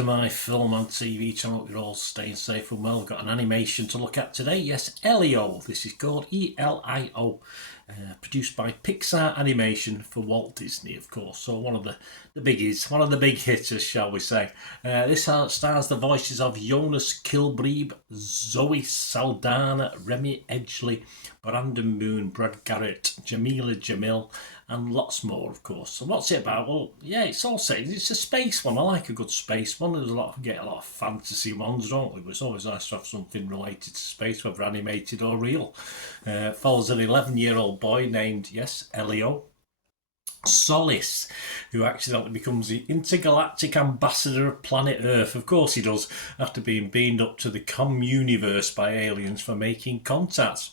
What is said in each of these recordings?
to my film and TV channel. You're all staying safe and well. We've got an animation to look at today. Yes, Elio. This is called Elio. Produced by Pixar Animation for Walt Disney, of course. So one of the biggies, one of the big hitters, shall we say. This stars the voices of Jonas Kilbrebe, Zoe Saldana, Remy Edgley, Brandon Moon, Brad Garrett, Jamila Jamil, and lots more, of course. So what's it about? Well, yeah, it's all set. It's a space one. I like a good space one. There's get a lot of fantasy ones, don't we? But it's always nice to have something related to space, whether animated or real. Follows an 11-year-old boy named, yes, Elio Solis, who accidentally becomes the intergalactic ambassador of planet Earth. Of course he does, after being beamed up to the communiverse by aliens for making contact.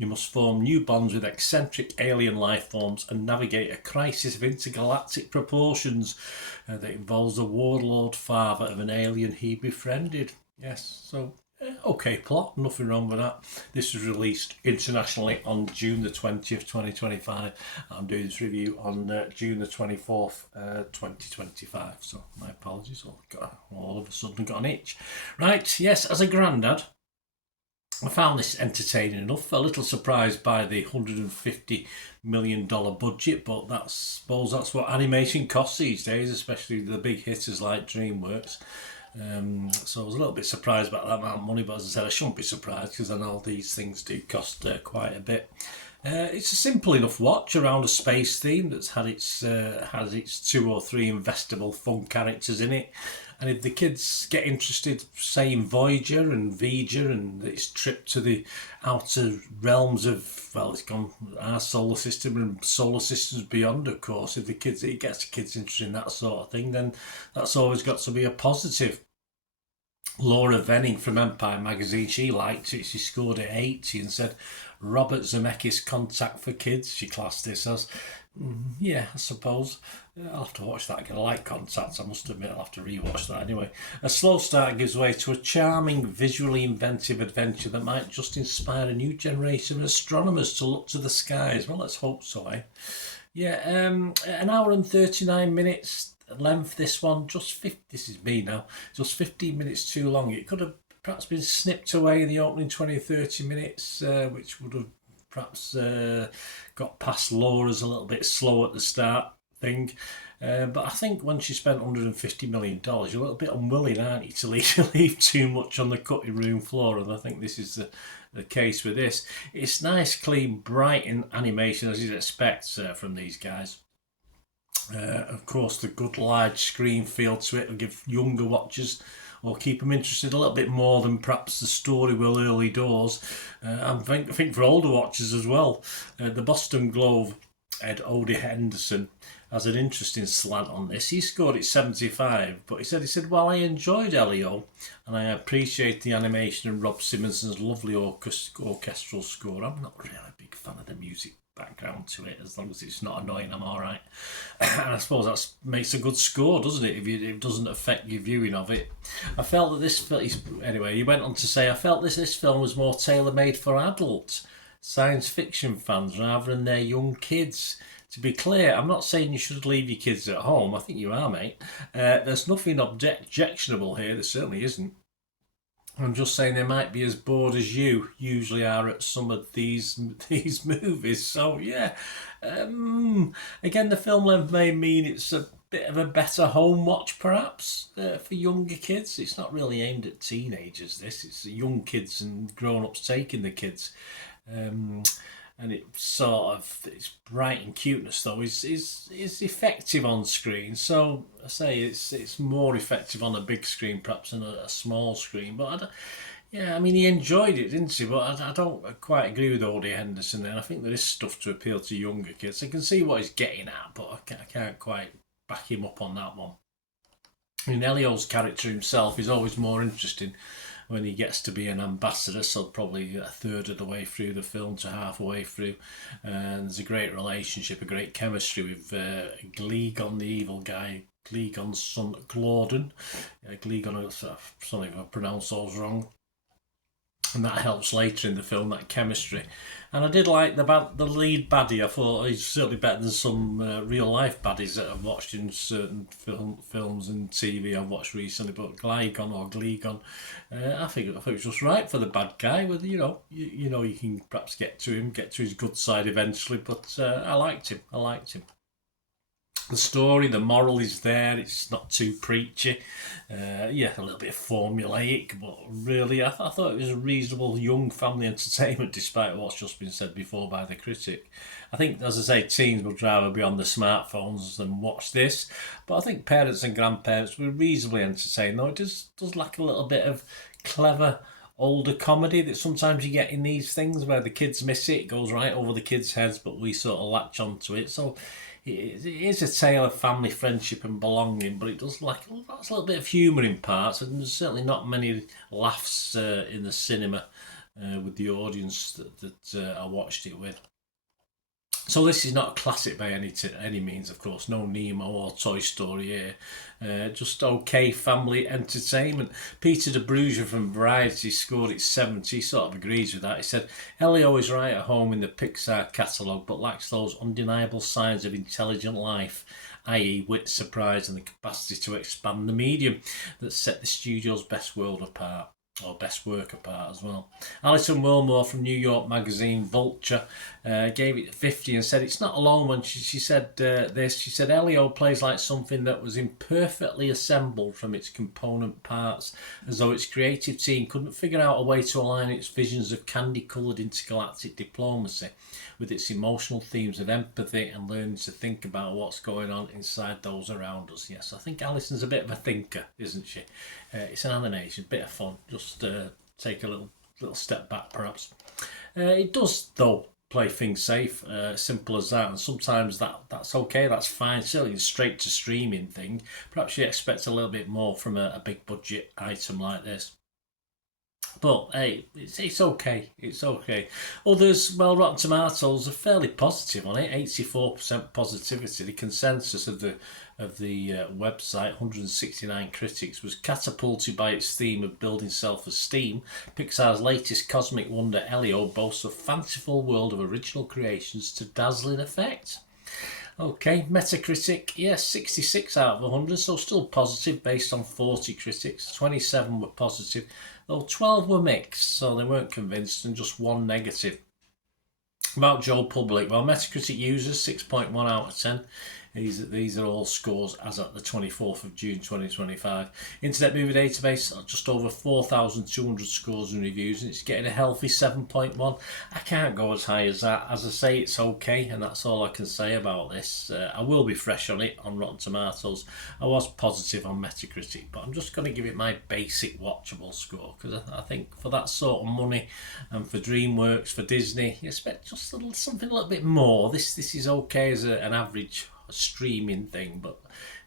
You must form new bonds with eccentric alien life forms and navigate a crisis of intergalactic proportions that involves the warlord father of an alien he befriended. Yes, so okay plot, nothing wrong with that. This was released internationally on June the 20th, 2025. I'm doing this review on June the 24th, 2025. So my apologies, all of a sudden got an itch. Right, yes, as a granddad, I found this entertaining enough. A little surprised by the $150 million budget, but I suppose that's what animation costs these days, especially the big hitters like DreamWorks. So I was a little bit surprised about that amount of money, but as I said, I shouldn't be surprised because I know these things do cost quite a bit. It's a simple enough watch around a space theme that's had its 2 or 3 investable fun characters in it. And if the kids get interested, say in Voyager and Vija and its trip to the outer realms of, well, it's gone our solar system and solar systems beyond, of course. If it gets the kids interested in that sort of thing, then that's always got to be a positive. Laura Venning from Empire magazine, she liked it. She scored it 80 and said, Robert Zemeckis' Contact for Kids. She classed this as, yeah, I suppose. I'll have to watch that again. I like Contact, I must admit. I'll have to rewatch that anyway. A slow start gives way to a charming, visually inventive adventure that might just inspire a new generation of astronomers to look to the skies. Well, let's hope so, eh? Yeah, an hour and 39 minutes length, this one. This is me now. Just 15 minutes too long. It could have perhaps been snipped away in the opening 20-30 minutes, which would have perhaps got past Laura's a little bit slow at the start thing. But I think when she spent $150 million, you're a little bit unwilling, aren't you, to leave too much on the cutting room floor, and I think this is the case with this. It's nice, clean, bright in animation, as you'd expect from these guys. Of course, the good large screen feel to it will give younger watchers or keep them interested a little bit more than perhaps the story will early doors. I think for older watchers as well. The Boston Globe Ed Odie Henderson has an interesting slant on this. He scored it 75, but he said, well, I enjoyed Elio and I appreciate the animation and Rob Simmonson's lovely orchestral score. I'm not really a big fan of the music background to it. As long as it's not annoying, I'm all right. And I suppose that makes a good score, doesn't it, if it doesn't affect your viewing of it. I felt that this anyway, he went on to say, I felt this film was more tailor-made for adult science fiction fans rather than their young kids. To be clear, I'm not saying you should leave your kids at home. I think you are, mate. There's nothing objectionable here. There certainly isn't. I'm just saying they might be as bored as you usually are at some of these movies. So, yeah. Again, the film length may mean it's a bit of a better home watch, perhaps, for younger kids. It's not really aimed at teenagers, this. It's young kids and grown-ups taking the kids. And it's bright and cuteness though is effective on screen. So I say it's more effective on a big screen perhaps than a small screen. But I mean, he enjoyed it, didn't he? But I don't quite agree with Odie Henderson there. I think there is stuff to appeal to younger kids. I can see what he's getting at, but I can't quite back him up on that one. I mean, Elio's character himself is always more interesting when he gets to be an ambassador, so probably a third of the way through the film to halfway through. And there's a great relationship, a great chemistry with Gligon, the evil guy, Gligon's son, Glorden. Gligon, sorry if I pronounce those wrong. and that helps later in the film, that chemistry. And I did like the lead baddie. I thought he's certainly better than some real life baddies that I've watched in certain films and TV I've watched recently. But Gligon, I think it was just right for the bad guy. With you can perhaps get to him, get to his good side eventually. But I liked him. The story, the moral is there. It's not too preachy. A little bit formulaic, but really, I thought it was a reasonable young family entertainment, despite what's just been said before by the critic. I think, as I say, teens would rather be on the smartphones than watch this, but I think parents and grandparents were reasonably entertained, though it does lack a little bit of clever older comedy that sometimes you get in these things where the kids miss it goes right over the kids' heads, but we sort of latch onto it. So it is a tale of family friendship and belonging, but it does lack a little bit of humour in parts, and there's certainly not many laughs in the cinema with the audience that I watched it with. So this is not a classic by any means, of course. No Nemo or Toy Story here. Just okay family entertainment. Peter de Bruger from Variety scored it 70. He sort of agrees with that. He said, Elio is right at home in the Pixar catalogue, but lacks those undeniable signs of intelligent life, i.e. wit, surprise and the capacity to expand the medium that set the studio's best world apart. Or best work apart as well. Alison Wilmore from New York magazine Vulture gave it 50 and said it's not alone when she said this. She said Elio plays like something that was imperfectly assembled from its component parts, as though its creative team couldn't figure out a way to align its visions of candy-coloured intergalactic diplomacy with its emotional themes of empathy and learning to think about what's going on inside those around us. Yes, I think Alison's a bit of a thinker, isn't she? It's an animation, bit of fun. Just take a little step back, perhaps. It does, though, play things safe, simple as that. And sometimes that's okay, that's fine. Certainly, a straight to streaming thing. Perhaps you expect a little bit more from a big budget item like this. But hey, it's okay. It's okay. Others, well, Rotten Tomatoes are fairly positive on it. 84% positivity. The consensus of the website, 169 critics, was catapulted by its theme of building self-esteem. Pixar's latest cosmic wonder, Elio, boasts a fanciful world of original creations to dazzling effect. Okay, Metacritic, yes, 66 out of 100, so still positive based on 40 critics. 27 were positive, though 12 were mixed, so they weren't convinced, and just one negative. About Joe Public, well, Metacritic users, 6.1 out of 10. These are all scores as at the 24th of June 2025. Internet Movie Database, just over 4,200 scores and reviews, and it's getting a healthy 7.1. I can't go as high as that. As I say, it's okay, and that's all I can say about this. I will be fresh on it on Rotten Tomatoes. I was positive on Metacritic, but I'm just going to give it my basic watchable score, because I think for that sort of money, and for DreamWorks, for Disney, you expect just something a little bit more. This is okay as an average streaming thing, but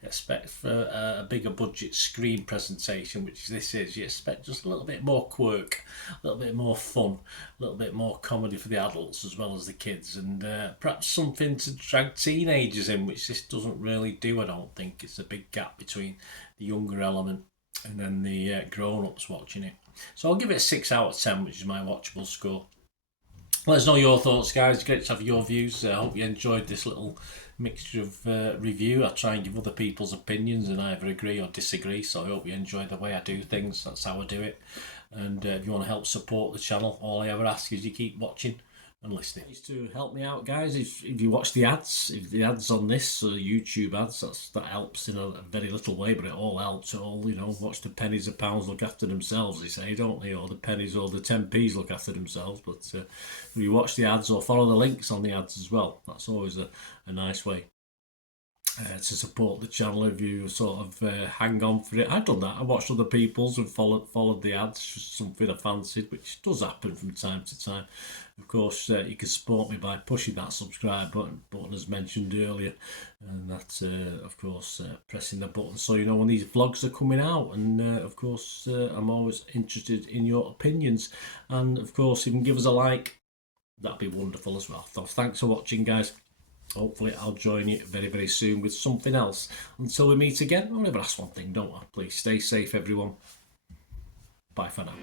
expect for a bigger budget screen presentation, which this is, you expect just a little bit more quirk, a little bit more fun, a little bit more comedy for the adults as well as the kids, and perhaps something to drag teenagers in, which this doesn't really do. I don't think it's a big gap between the younger element and then the grown-ups watching it. So I'll give it a 6 out of 10, which is my watchable score. Let us know your thoughts, guys. Great to have your views. I hope you enjoyed this little mixture of review. I try and give other people's opinions and either agree or disagree, so I hope you enjoy the way I do things. That's how I do it. And if you want to help support the channel, all I ever ask is you keep watching and listening. Just to help me out, guys, if you watch the ads, if the ads on this YouTube ads, that helps in a very little way, but it all helps. It all, watch the pennies and pounds look after themselves, they say, don't they? Or the pennies or the 10p's look after themselves. But if you watch the ads or follow the links on the ads as well, that's always a nice way to support the channel. If you sort of hang on for it, I've done that. I watched other people's and followed the ads, just something I fancied, which does happen from time to time. Of course, you can support me by pushing that subscribe button as mentioned earlier, and that's of course pressing the button so you know when these vlogs are coming out. And of course, I'm always interested in your opinions, and of course, if you can give us a like, that'd be wonderful as well. So thanks for watching, guys. Hopefully I'll join you very, very soon with something else. Until we meet again, I'll never ask one thing, don't I? Please stay safe, everyone. Bye for now.